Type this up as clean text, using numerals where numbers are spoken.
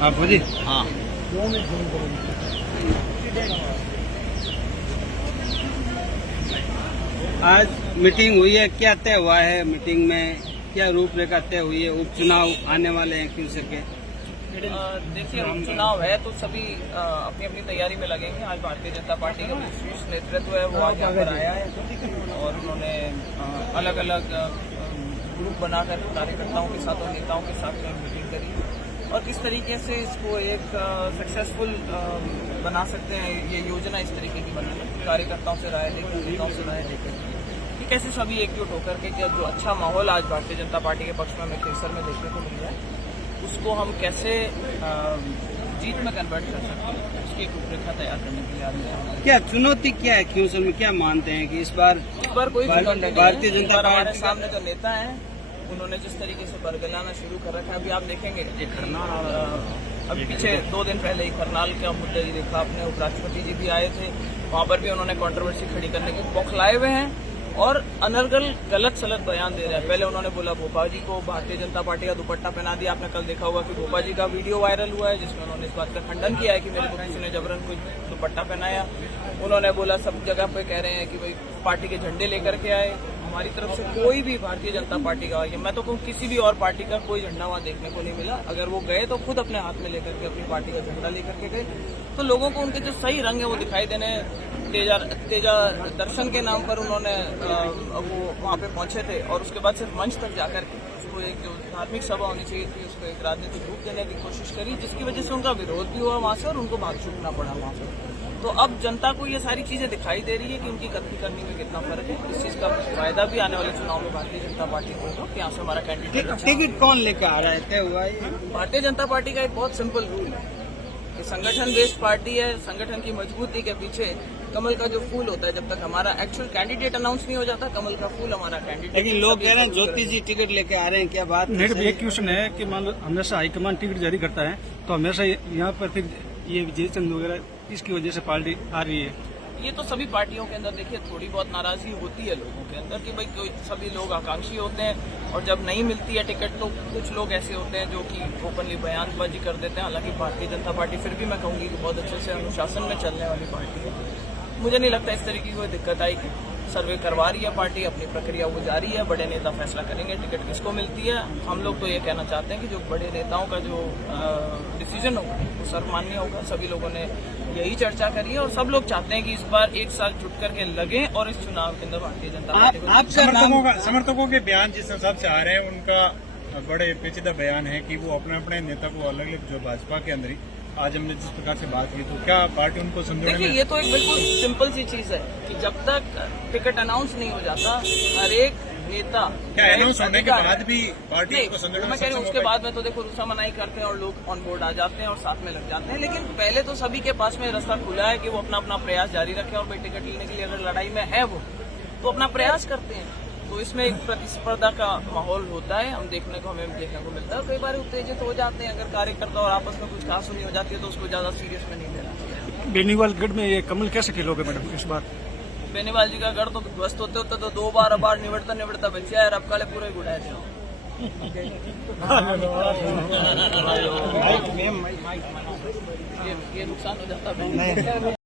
हाँ बोलिए। हाँ, आज मीटिंग हुई है, क्या तय हुआ है? मीटिंग में क्या रूपरेखा तय हुई है? उपचुनाव आने वाले हैं क्यों के? देखिए, उपचुनाव है तो सभी अपनी अपनी तैयारी में लगेंगे। आज भारतीय जनता पार्टी का जो शीर्ष नेतृत्व है वो आज यहाँ पर आया है और उन्होंने अलग अलग ग्रुप बनाकर कार्यकर्ताओं के साथ और नेताओं के साथ मीटिंग करी और किस तरीके से इसको एक सक्सेसफुल बना सकते हैं। ये योजना इस तरीके की बनी है, कार्यकर्ताओं से राय लेकर, नेताओं से राय लेकर कि कैसे सभी एकजुट होकर के जो अच्छा माहौल आज भारतीय जनता पार्टी के पक्ष में हमें केसर में देखने को मिल रहा है उसको हम कैसे जीत में कन्वर्ट कर सकते हैं, उसकी एक रूपरेखा तैयार करने के लिए आज क्या चुनौती क्या है? क्यों सर में क्या मानते हैं कि इस बार कोई चुनौती नहीं है। भारतीय जनता हमारे पार्टी सामने जो नेता हैं उन्होंने जिस तरीके से बरगलाना शुरू कर रखा है, अभी आप देखेंगे ये खरनाल, अभी पीछे 2 दिन पहले ही खरनाल का मुद्दा ही देखा आपने, उपराष्ट्रपति जी भी आए थे, वहां पर भी उन्होंने कंट्रोवर्सी खड़ी करने के बौखलाए हुए हैं और अनर्गल गलत सलत बयान दे रहे हैं। पहले उन्होंने बोला भोपा जी को भारतीय जनता पार्टी का दुपट्टा पहना दिया। आपने कल देखा होगा कि भोपा जी का वीडियो वायरल हुआ है जिसमें उन्होंने इस बात का खंडन किया है कि मेरे को किसी ने जबरन कोई दुपट्टा पहनाया। उन्होंने बोला सब जगह पे कह रहे हैं कि भाई पार्टी के झंडे लेकर के आए। हमारी तरफ से कोई भी भारतीय जनता पार्टी का, मैं तो कहूँ किसी भी और पार्टी का कोई झंडा वहाँ देखने को नहीं मिला। अगर वो गए तो खुद अपने हाथ में लेकर के अपनी पार्टी का झंडा लेकर के गए तो लोगों को उनके जो सही रंग है वो दिखाई देने। तेजा दर्शन के नाम पर उन्होंने वो वहाँ पे पहुंचे थे और उसके बाद सिर्फ मंच तक जाकर के उसको एक जो धार्मिक सभा होनी चाहिए थी उसको एक राजनीतिक रूप देने की कोशिश करी, जिसकी वजह से उनका विरोध भी हुआ वहाँ से और उनको भाग छूटना पड़ा वहाँ से। तो अब जनता को ये सारी चीजें दिखाई दे रही है कि उनकी कथनी करनी में कितना फर्क है। इस चीज का फायदा भी आने वाले चुनाव में भारतीय जनता पार्टी को होगा कि यहाँ से हमारा कैंडिडेट टिकट कौन लेकर आ रहा है? तय हुआ है? भारतीय जनता पार्टी का एक बहुत सिंपल रूल है कि संगठन बेस्ड पार्टी है। संगठन की मजबूती के पीछे कमल का जो फूल होता है, जब तक हमारा एक्चुअल कैंडिडेट अनाउंस नहीं हो जाता कमल का फूल हमारा कैंडिडेट। लेकिन लोग कह रहे हैं ज्योति जी टिकट लेके आ रहे हैं, क्या बात? एक क्वेश्चन है कि मान लो हमेशा हाईकमान टिकट जारी करता है तो हमेशा यहाँ पर फिर ये विजय चंद वगैरह इसकी वजह से पार्टी आ रही है। ये तो सभी पार्टियों के अंदर देखिए थोड़ी बहुत नाराजगी होती है लोगों के अंदर कि भाई कोई सभी लोग आकांक्षी होते हैं और जब नहीं मिलती है टिकट तो कुछ लोग ऐसे होते हैं जो कि ओपनली बयानबाजी कर देते हैं। हालांकि भारतीय जनता पार्टी फिर भी मैं कहूंगी कि बहुत अच्छे से अनुशासन में चलने वाली पार्टी है। मुझे नहीं लगता इस तरीके की कोई दिक्कत आएगी। सर्वे करवा रही है पार्टी, अपनी प्रक्रिया वो जारी है, बड़े नेता फैसला करेंगे टिकट किसको मिलती है। हम लोग तो ये कहना चाहते हैं कि जो बड़े नेताओं का जो डिसीजन होगा वो सर्वमान्य होगा। सभी लोगों ने यही चर्चा करी है और सब लोग चाहते हैं कि इस बार एक साथ जुट करके लगे और इस चुनाव के अंदर भारतीय जनता पार्टी को। समर्थकों के बयान जिस हिसाब से आ रहे हैं उनका बड़े पेचीदा बयान है कि वो अपने अपने नेता को अलग अलग जो भाजपा के अंदर ही आज हमने जिस प्रकार से बात की तो क्या पार्टी उनको समझने में? देखिए, ये तो एक बिल्कुल सिंपल सी चीज है कि जब तक टिकट अनाउंस नहीं हो जाता हर एक नेता क्या अनाउंस होने के बाद भी पार्टी को समझने में? मैं कह रही हूँ उसके बाद में तो देखो रुसा मनाई करते हैं और लोग ऑन बोर्ड आ जाते हैं और साथ में लग जाते हैं। लेकिन पहले तो सभी के पास में रास्ता खुला है कि वो अपना अपना प्रयास जारी रखें और भाई टिकट लेने के लिए अगर लड़ाई में है वो तो अपना प्रयास करते हैं। तो इसमें एक प्रतिस्पर्धा का माहौल होता है, हमें देखने को मिलता है। कई बार उत्तेजित हो जाते हैं अगर कार्यकर्ता और आपस में कुछ कहासुनी हो जाती है तो उसको ज्यादा सीरियस में नहीं लेना। बेनीवाल गढ़ में ये कमल कैसे खेलोगे मैडम इस बार? बेनीवाल जी का गढ़ तो ध्वस्त होते होते तो 2 बार निवड़ता बच्चा है, अब काले पूरे गुड़ाए थे। ये नुकसान हो जाता है।